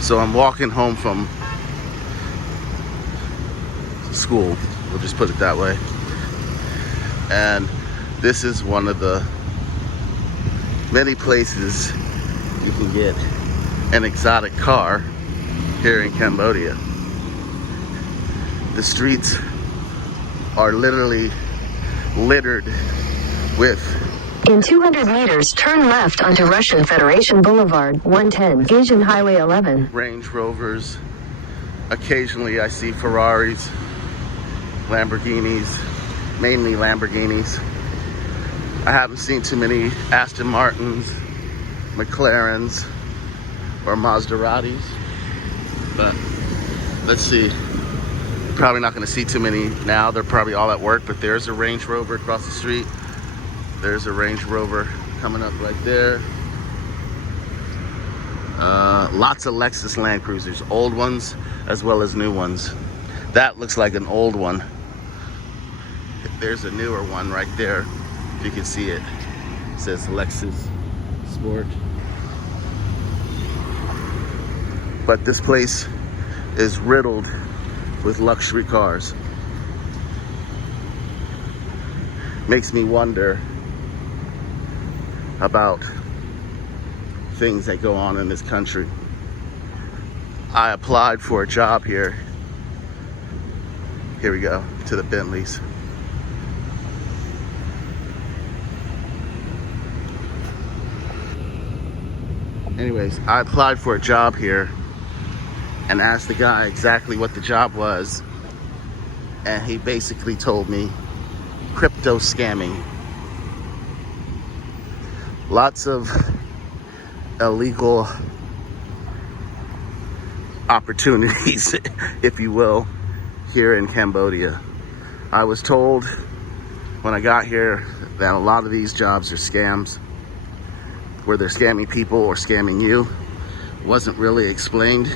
So I'm walking home from school, we'll just put it that way. And this is one of the many places you can get an exotic car here in Cambodia. The streets are literally littered with... In 200 meters, turn left onto Russian Federation Boulevard, 110, Asian Highway 11. Range Rovers. Occasionally I see Ferraris, Lamborghinis, mainly Lamborghinis. I haven't seen too many Aston Martins, McLarens, or Maseratis. But let's see. Probably not going to see too many now. They're probably all at work, but there's a Range Rover across the street. There's a Range Rover coming up right there. Lots of Lexus Land Cruisers, old ones as well as new ones. That looks like an old one. There's a newer one right there, if you can see it. It says Lexus Sport. But this place is riddled with luxury cars. Makes me wonder about things that go on in this country. I applied for a job here. Here we go, to the Bentleys. Anyways, I applied for a job here and asked the guy exactly what the job was. And he basically told me crypto scamming. Lots of illegal opportunities, if you will, here in Cambodia. I was told when I got here that a lot of these jobs are scams, where they're scamming people or scamming you. Wasn't really explained.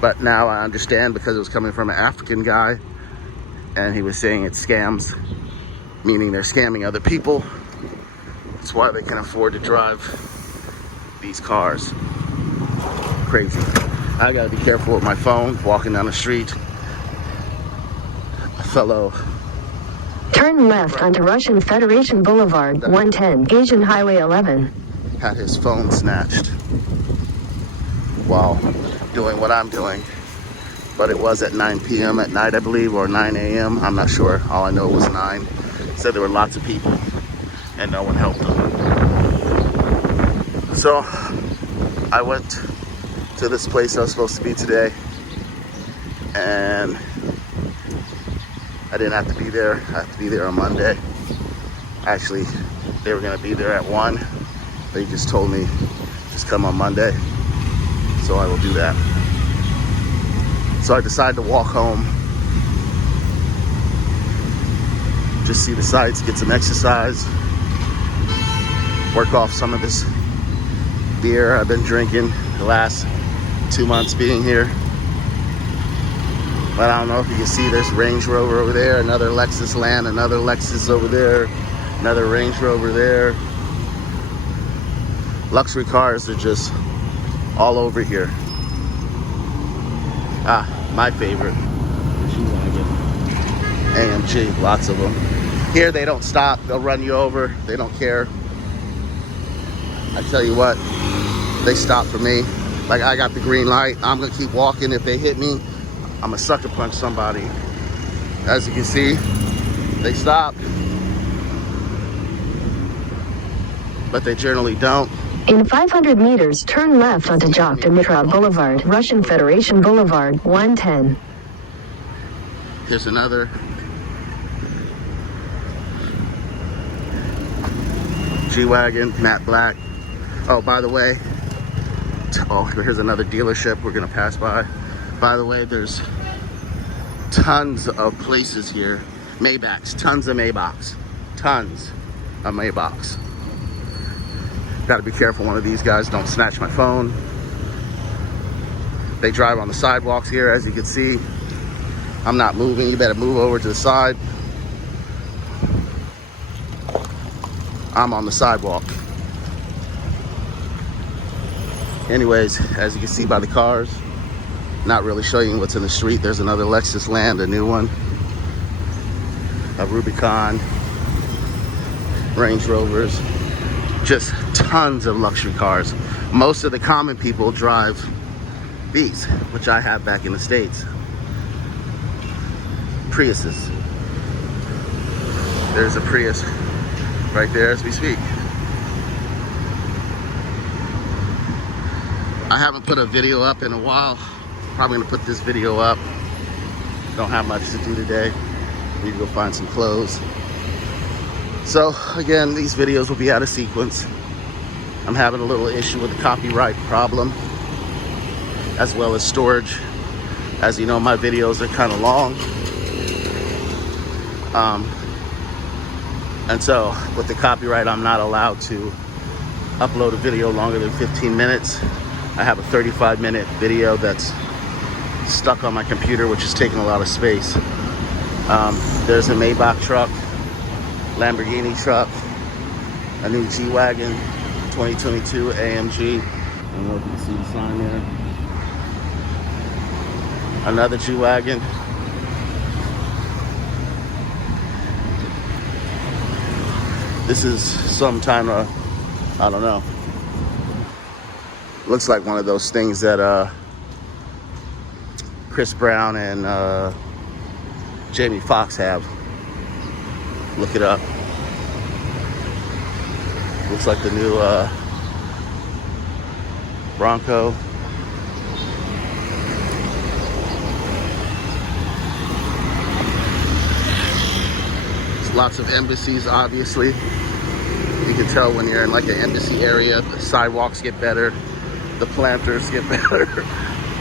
But now I understand, because it was coming from an African guy and he was saying it's scams, meaning they're scamming other people. That's why they can afford to drive these cars. Crazy. I gotta be careful with my phone walking down the street. A fellow... Turn left onto Russian Federation Boulevard, 110, Asian Highway 11. Had his phone snatched while doing what I'm doing. But it was at 9 p.m. at night, I believe, or 9 a.m. I'm not sure. All I know was 9. Said there were lots of people and no one helped them. So I went to this place I was supposed to be today, and I didn't have to be there. I have to be there on Monday. Actually, they were gonna be there at 1. They just told me, just come on Monday. So I will do that. So I decided to walk home, just see the sights, get some exercise, work off some of this beer I've been drinking the last 2 months being here. But I don't know if you can see, there's Range Rover over there, another Lexus Land, another Lexus over there, another Range Rover there. Luxury cars are just all over here. Ah, my favorite, AMG, lots of them. Here they don't stop, they'll run you over, they don't care. I tell you what, they stop for me. Like, I got the green light, I'm gonna keep walking. If they hit me, I'm gonna sucker punch somebody. As you can see, they stop, but they generally don't. In 500 meters, turn left onto Jacques de Mitra Boulevard, Russian Federation Boulevard, 110. Here's another G-Wagon, matte black. Oh, by the way, here's another dealership we're gonna pass by. By the way, there's tons of places here. Maybachs, tons of Maybachs. Tons of Maybachs. Gotta be careful one of these guys don't snatch my phone. They drive on the sidewalks here, as you can see. I'm not moving, you better move over to the side. I'm on the sidewalk. Anyways, as you can see by the cars, not really showing you what's in the street. There's another Lexus Land, a new one, a Rubicon, Range Rovers, just tons of luxury cars. Most of the common people drive these, which I have back in the States. Priuses. There's a Prius right there as we speak. I haven't put a video up in a while. Probably gonna put this video up. Don't have much to do today. Need to go find some clothes. So again, these videos will be out of sequence. I'm having a little issue with the copyright problem, as well as storage. As you know, my videos are kind of long. And so with the copyright, I'm not allowed to upload a video longer than 15 minutes. I have a 35-minute video that's stuck on my computer, which is taking a lot of space. There's a Maybach truck, Lamborghini truck, a new G-Wagon, 2022 AMG. I don't know if you can see the sign there. Another G-Wagon. This is some kind of, I don't know. Looks like one of those things that Chris Brown and Jamie Foxx have. Look it up. Looks like the new Bronco. There's lots of embassies, obviously. You can tell when you're in like an embassy area, the sidewalks get better, the planters get better.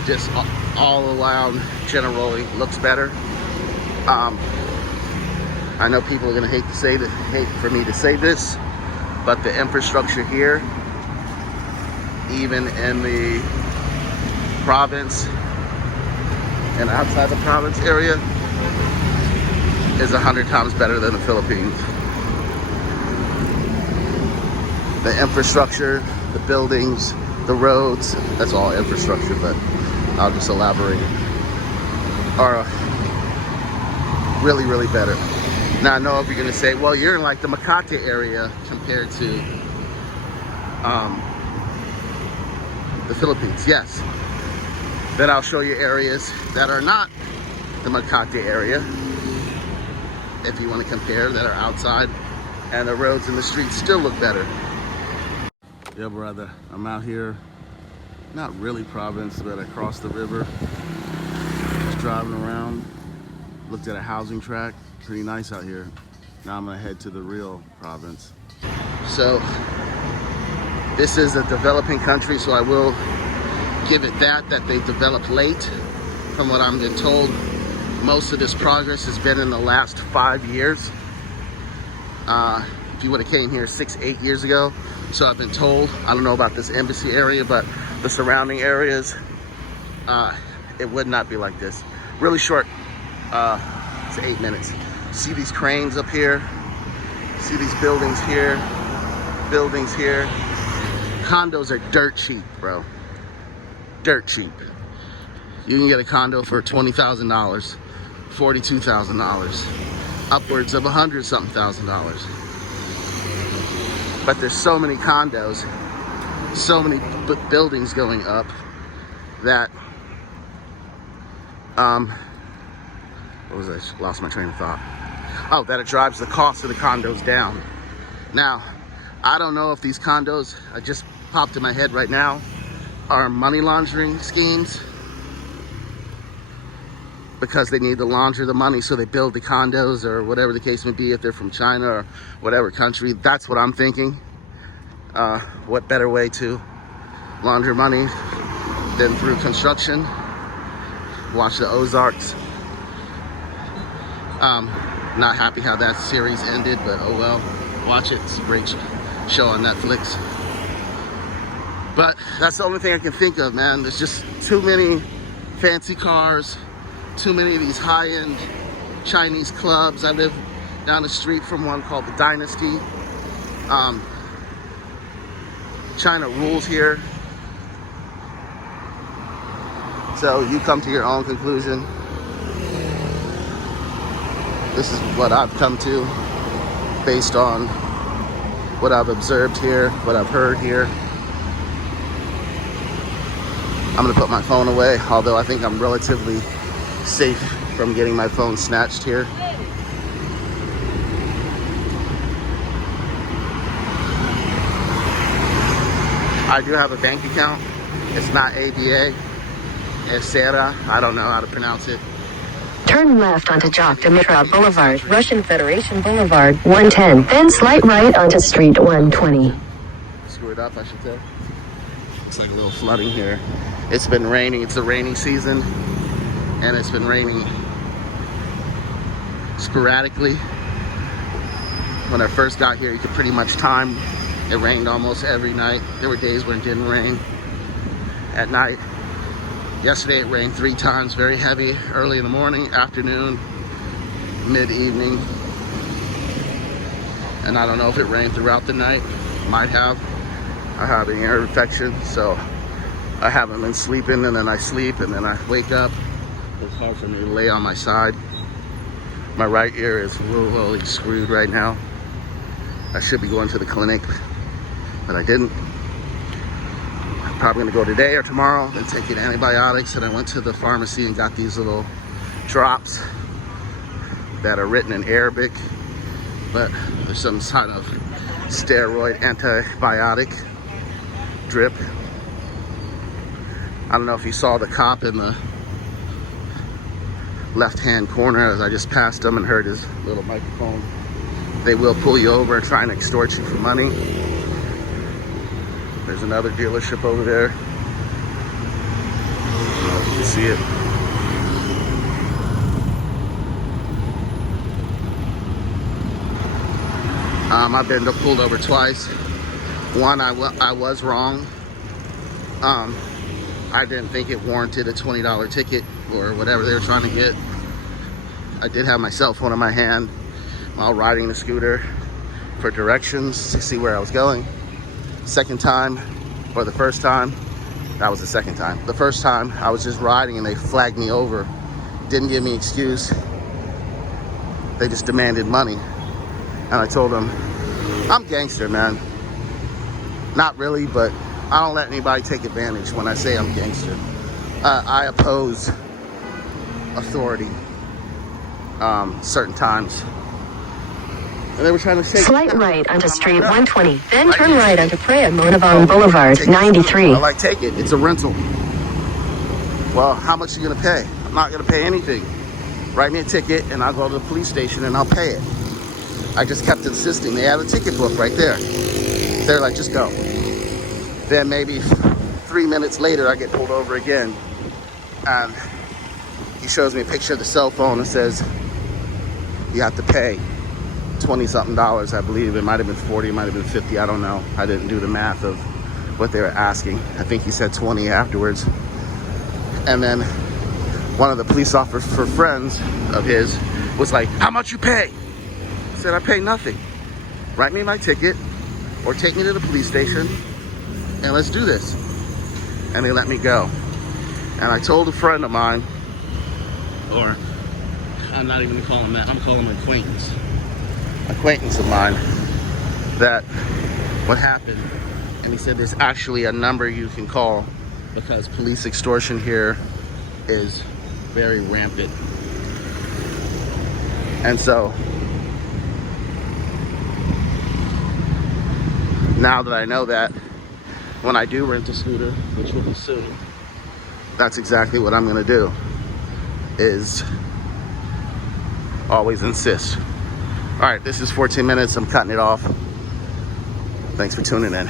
Just all around generally looks better. I know people are gonna hate for me to say this, but the infrastructure here, even in the province and outside the province area, is 100 times better than the Philippines. The infrastructure, the buildings, the roads, that's all infrastructure, but I'll just elaborate, are really, really better. Now, I know if you're gonna say, well, you're in like the Makati area compared to the Philippines. Yes. Then I'll show you areas that are not the Makati area, if you want to compare, that are outside, and the roads and the streets still look better. Yeah, brother, I'm out here, not really province, but across the river, just driving around, looked at a housing track, pretty nice out here. Now I'm gonna head to the real province. So, this is a developing country, so I will give it that they developed late. From what I'm been told, most of this progress has been in the last 5 years. If you would have came here 6-8 years ago, so I've been told. I don't know about this embassy area, but the surrounding areas, it would not be like this. Really short, it's 8 minutes. See these cranes up here? See these buildings here? Buildings here? Condos are dirt cheap, bro. Dirt cheap. You can get a condo for $20,000, $42,000, upwards of $100-something thousand. But there's so many condos, so many buildings going up that, what was I? Lost my train of thought. Oh, that it drives the cost of the condos down. Now, I don't know if these condos, I just popped in my head right now, are money laundering schemes, because they need to launder the money, so they build the condos or whatever the case may be, if they're from China or whatever country. That's what I'm thinking. What better way to launder money than through construction? Watch the Ozarks. Not happy how that series ended, but oh well. Watch it. It's a great show on Netflix. But that's the only thing I can think of, man. There's just too many fancy cars, too many of these high-end Chinese clubs. I live down the street from one called the Dynasty. China rules here. So you come to your own conclusion. This is what I've come to based on what I've observed here, what I've heard here. I'm gonna put my phone away, although I think I'm relatively safe from getting my phone snatched here. I do have a bank account. It's not ABA, it's Sarah. I don't know how to pronounce it. Turn left onto Jacques Dimitrov Boulevard, Russian Federation Boulevard, 110. Then slight right onto Street 120. Screw it up, I should say. Looks like a little flooding here. It's been raining. It's the rainy season, and it's been raining sporadically. When I first got here, you could pretty much time. It rained almost every night. There were days when it didn't rain at night. Yesterday it rained 3 times, very heavy, early in the morning, afternoon, mid-evening. And I don't know if it rained throughout the night. Might have. I have an ear infection, so I haven't been sleeping, and then I sleep, and then I wake up. It's hard for me to lay on my side. My right ear is really screwed right now. I should be going to the clinic, but I didn't. I'm probably gonna go today or tomorrow and take in antibiotics. And I went to the pharmacy and got these little drops that are written in Arabic, but there's some kind of steroid antibiotic drip. I don't know if you saw the cop in the left-hand corner as I just passed him and heard his little microphone. They will pull you over and try and extort you for money. There's another dealership over there. I don't know if you can see it. I've been pulled over twice. One, I was wrong. I didn't think it warranted a $20 ticket or whatever they were trying to get. I did have my cell phone in my hand while riding the scooter for directions to see where I was going. Second time, or the first time, that was the second time. The first time, I was just riding and they flagged me over. Didn't give me an excuse. They just demanded money. And I told them, I'm gangster, man. Not really, but I don't let anybody take advantage when I say I'm gangster. I oppose authority certain times. And they were trying to take Slight right onto Street 120. Then turn right onto Praia Monavon Boulevard, 93. I'm like, take it. It's a rental. Well, how much are you going to pay? I'm not going to pay anything. Write me a ticket and I'll go to the police station and I'll pay it. I just kept insisting. They had a ticket book right there. They're like, just go. Then maybe 3 minutes later, I get pulled over again. And he shows me a picture of the cell phone and says, you have to pay 20-something dollars, I believe. It might have been 40, it might have been 50, I don't know. I didn't do the math of what they were asking. I think he said 20 afterwards. And then one of the police officers for friends of his was like, how much you pay? I said, I pay nothing. Write me my ticket or take me to the police station and let's do this. And they let me go. And I told a friend of mine, or I'm not even gonna call him that, I'm calling him an acquaintance of mine, that what happened. And he said there's actually a number you can call because police extortion here is very rampant. And so now that I know that, when I do rent a scooter, which will be soon, that's exactly what I'm gonna do, is always insist. All right, this is 14 minutes, I'm cutting it off. Thanks for tuning in.